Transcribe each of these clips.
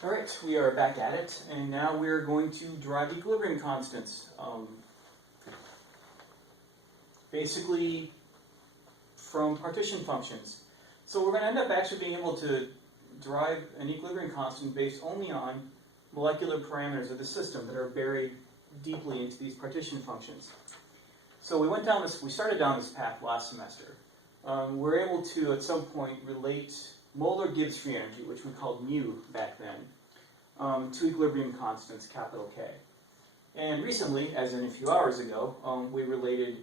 All right, we are back at it, and now we're going to derive equilibrium constants. Basically, from partition functions. So we're going to end up actually being able to derive an equilibrium constant based only on molecular parameters of the system that are buried deeply into these partition functions. So we started down this path last semester. We're able to, at some point, relate molar Gibbs free energy, which we called mu back then, to equilibrium constants, capital K. And recently, as in a few hours ago, we related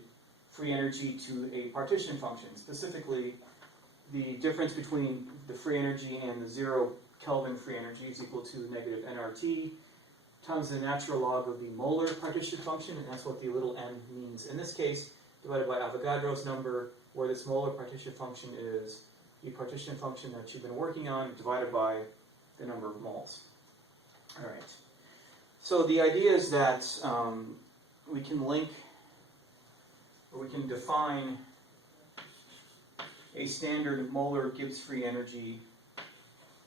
free energy to a partition function, specifically the difference between the free energy and the 0 Kelvin free energy is equal to negative nRT times the natural log of the molar partition function, and that's what the little m means in this case, divided by Avogadro's number, where this molar partition function is the partition function that you've been working on, divided by the number of moles. All right. So the idea is that we can link, or we can define a standard molar Gibbs free energy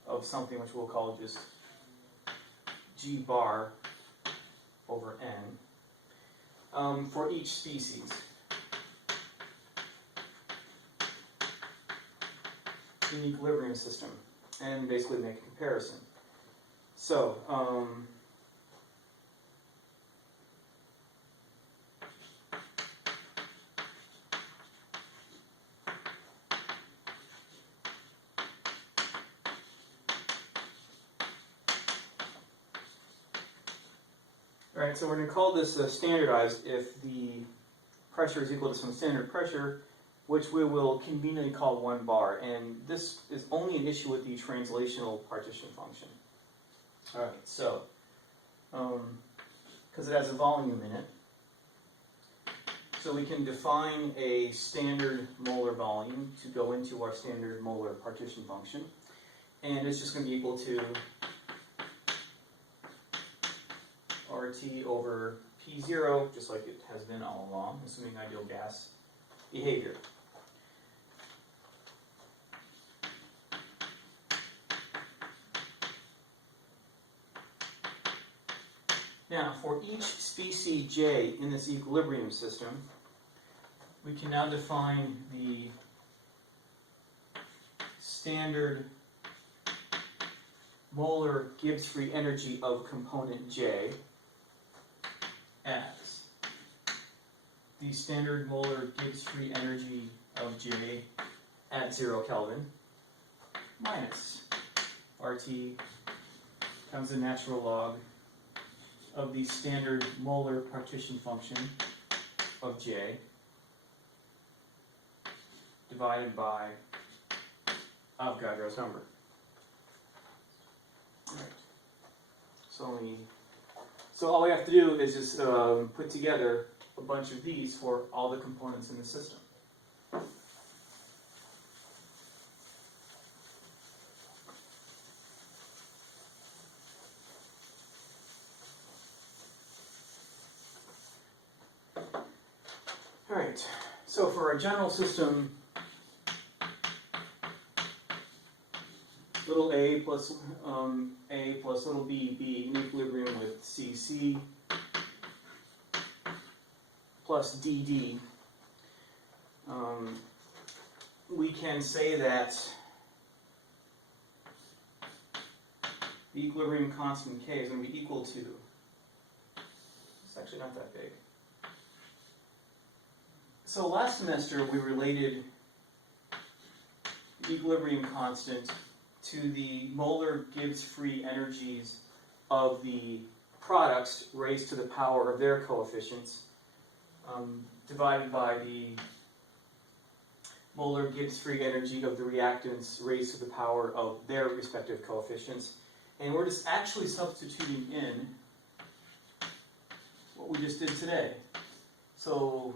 of something which we'll call just G bar over N for each species. In the equilibrium system, and basically make a comparison. So, Alright, so we're going to call this standardized if the pressure is equal to some standard pressure, which we will conveniently call 1 bar. And this is only an issue with the translational partition function. Alright, so, because it has a volume in it, so we can define a standard molar volume to go into our standard molar partition function. And it's just going to be equal to RT over P0, just like it has been all along, assuming ideal gas behavior. Now, for each species J in this equilibrium system, we can now define the standard molar Gibbs free energy of component J as the standard molar Gibbs free energy of J at 0 Kelvin minus RT times the natural log of the standard molar partition function of J divided by Avogadro's number. Right. So all we have to do is just put together a bunch of these for all the components in the system. All right, so for our general system, little a plus little b in equilibrium with cc plus dd, we can say that the equilibrium constant K is going to be equal to, it's actually not that big. So last semester we related the equilibrium constant to the molar Gibbs free energies of the products raised to the power of their coefficients, divided by the molar Gibbs free energy of the reactants raised to the power of their respective coefficients. And we're just actually substituting in what we just did today. So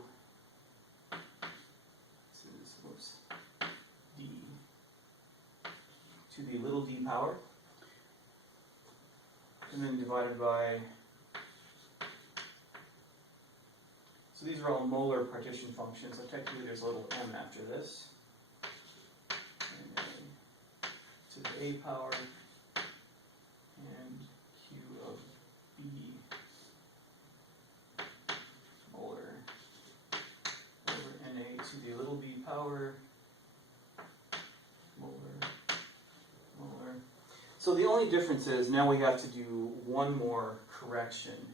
d to the little d power, and then divided by, so these are all molar partition functions, so technically there's a little m after this, and then to the a power, So the only difference is now we have to do one more correction.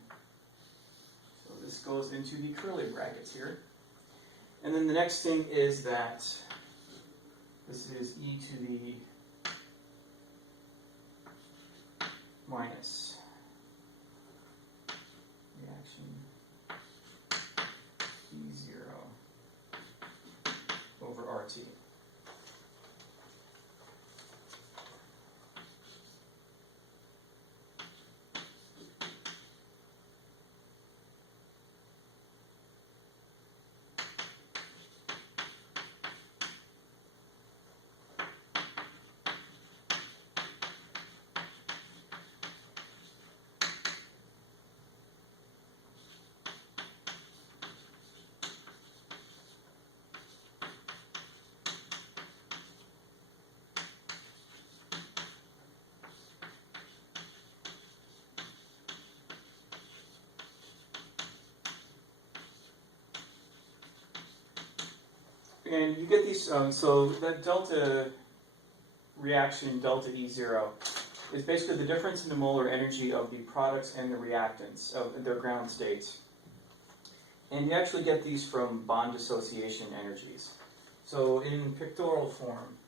So this goes into the curly brackets here. And then the next thing is that this is e to the minus reaction E0 over RT. And you get these, so that delta reaction, delta E0, is basically the difference in the molar energy of the products and the reactants of their ground states. And you actually get these from bond dissociation energies. So in pictorial form,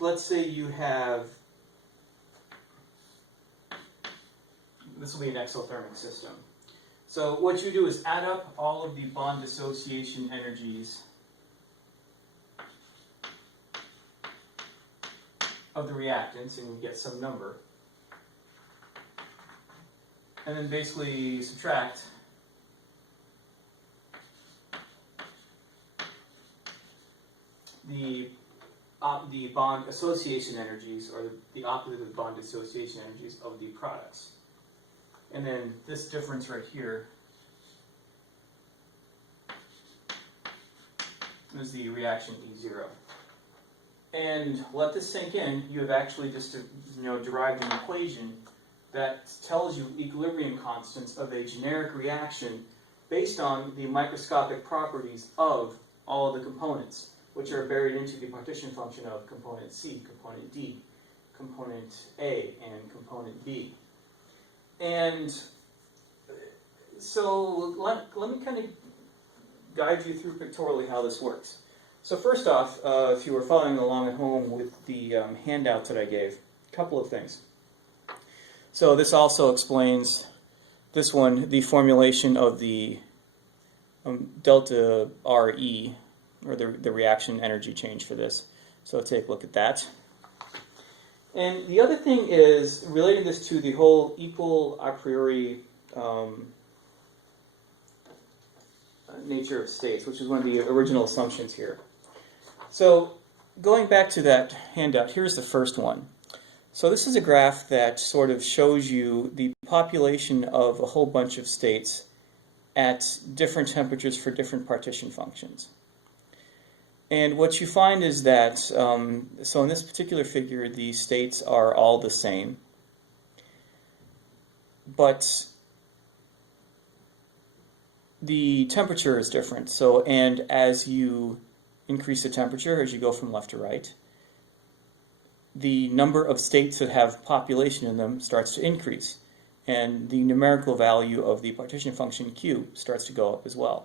let's say you have, this will be an exothermic system. So what you do is add up all of the bond dissociation energies of the reactants, and you get some number. And then basically subtract the bond association energies, or the opposite of the bond dissociation energies of the products. And then this difference right here is the reaction E0. And let this sink in, you have actually just derived an equation that tells you equilibrium constants of a generic reaction based on the microscopic properties of all of the components, which are buried into the partition function of component C, component D, component A, and component B. And so let me kind of guide you through pictorially how this works. So first off, if you were following along at home with the handouts that I gave, a couple of things. So this also explains this one, the formulation of the delta RE, or the reaction energy change for this. So take a look at that. And the other thing is relating this to the whole equal a priori nature of states, which is one of the original assumptions here. So going back to that handout, here's the first one. So this is a graph that sort of shows you the population of a whole bunch of states at different temperatures for different partition functions. And what you find is that, so in this particular figure, the states are all the same, but the temperature is different. So, and as you increase the temperature, as you go from left to right, the number of states that have population in them starts to increase, and the numerical value of the partition function Q starts to go up as well.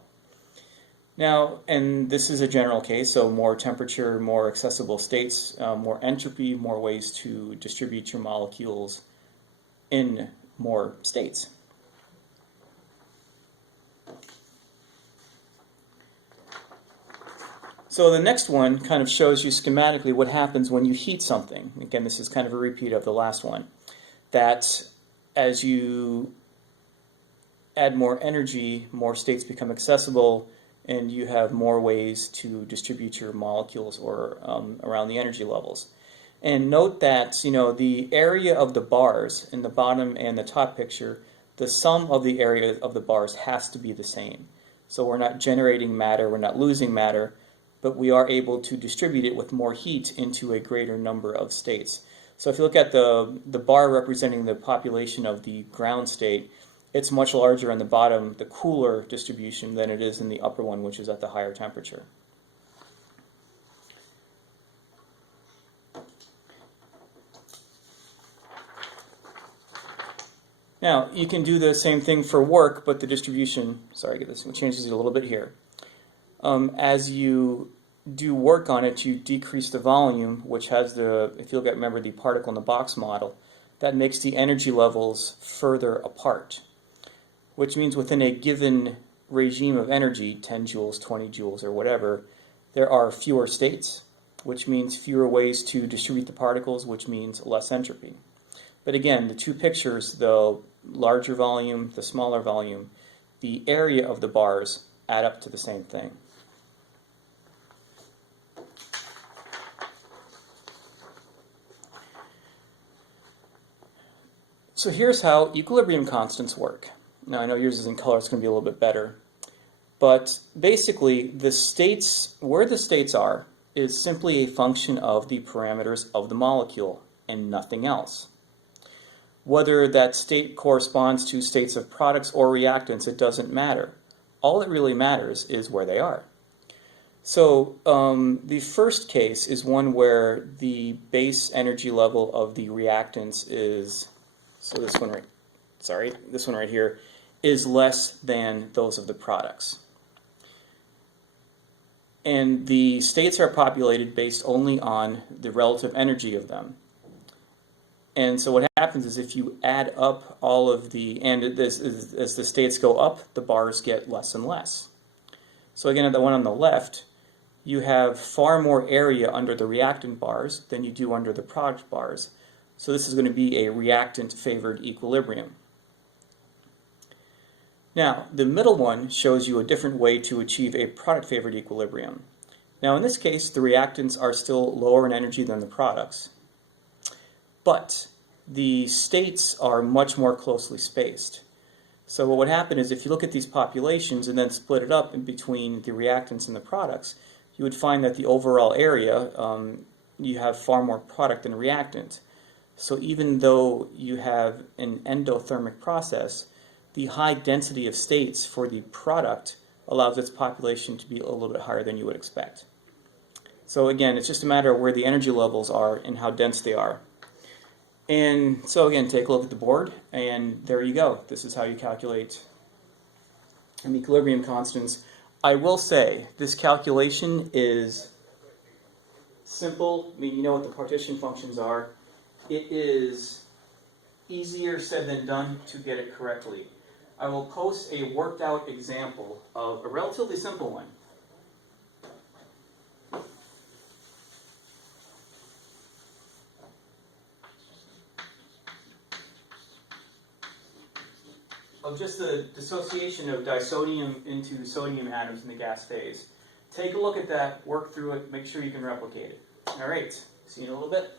Now, and this is a general case, so more temperature, more accessible states, more entropy, more ways to distribute your molecules in more states. So the next one kind of shows you schematically what happens when you heat something. Again, this is kind of a repeat of the last one. That as you add more energy, more states become accessible, and you have more ways to distribute your molecules or around the energy levels. And note that the area of the bars in the bottom and the top picture, the sum of the area of the bars has to be the same. So we're not generating matter, we're not losing matter, but we are able to distribute it with more heat into a greater number of states. So if you look at the bar representing the population of the ground state, it's much larger on the bottom, the cooler distribution, than it is in the upper one, which is at the higher temperature. Now, you can do the same thing for work, but the distribution, sorry, this changes it a little bit here. As you do work on it, you decrease the volume, which has the, if you look at, remember the particle in the box model, that makes the energy levels further apart, which means within a given regime of energy, 10 joules, 20 joules, or whatever, there are fewer states, which means fewer ways to distribute the particles, which means less entropy. But again, the two pictures, the larger volume, the smaller volume, the area of the bars add up to the same thing. So here's how equilibrium constants work. Now I know yours is in color, it's going to be a little bit better. But basically, the states, where the states are, is simply a function of the parameters of the molecule and nothing else. Whether that state corresponds to states of products or reactants, it doesn't matter. All that really matters is where they are. So the first case is one where the base energy level of the reactants is, so this one right here, is less than those of the products. And the states are populated based only on the relative energy of them. And so what happens is if you add up all of the, and as the states go up, the bars get less and less. So again, at the one on the left, you have far more area under the reactant bars than you do under the product bars. So this is going to be a reactant-favored equilibrium. Now, the middle one shows you a different way to achieve a product-favored equilibrium. Now, in this case, the reactants are still lower in energy than the products, but the states are much more closely spaced. So what would happen is if you look at these populations and then split it up in between the reactants and the products, you would find that the overall area, you have far more product than reactant. So even though you have an endothermic process, the high density of states for the product allows its population to be a little bit higher than you would expect. So again, it's just a matter of where the energy levels are and how dense they are. And so again, take a look at the board, and there you go. This is how you calculate an equilibrium constants. I will say, this calculation is simple. I mean, you know what the partition functions are. It is easier said than done to get it correctly. I will post a worked out example of a relatively simple one. Of just the dissociation of disodium into sodium atoms in the gas phase. Take a look at that, work through it, make sure you can replicate it. All right, see you in a little bit.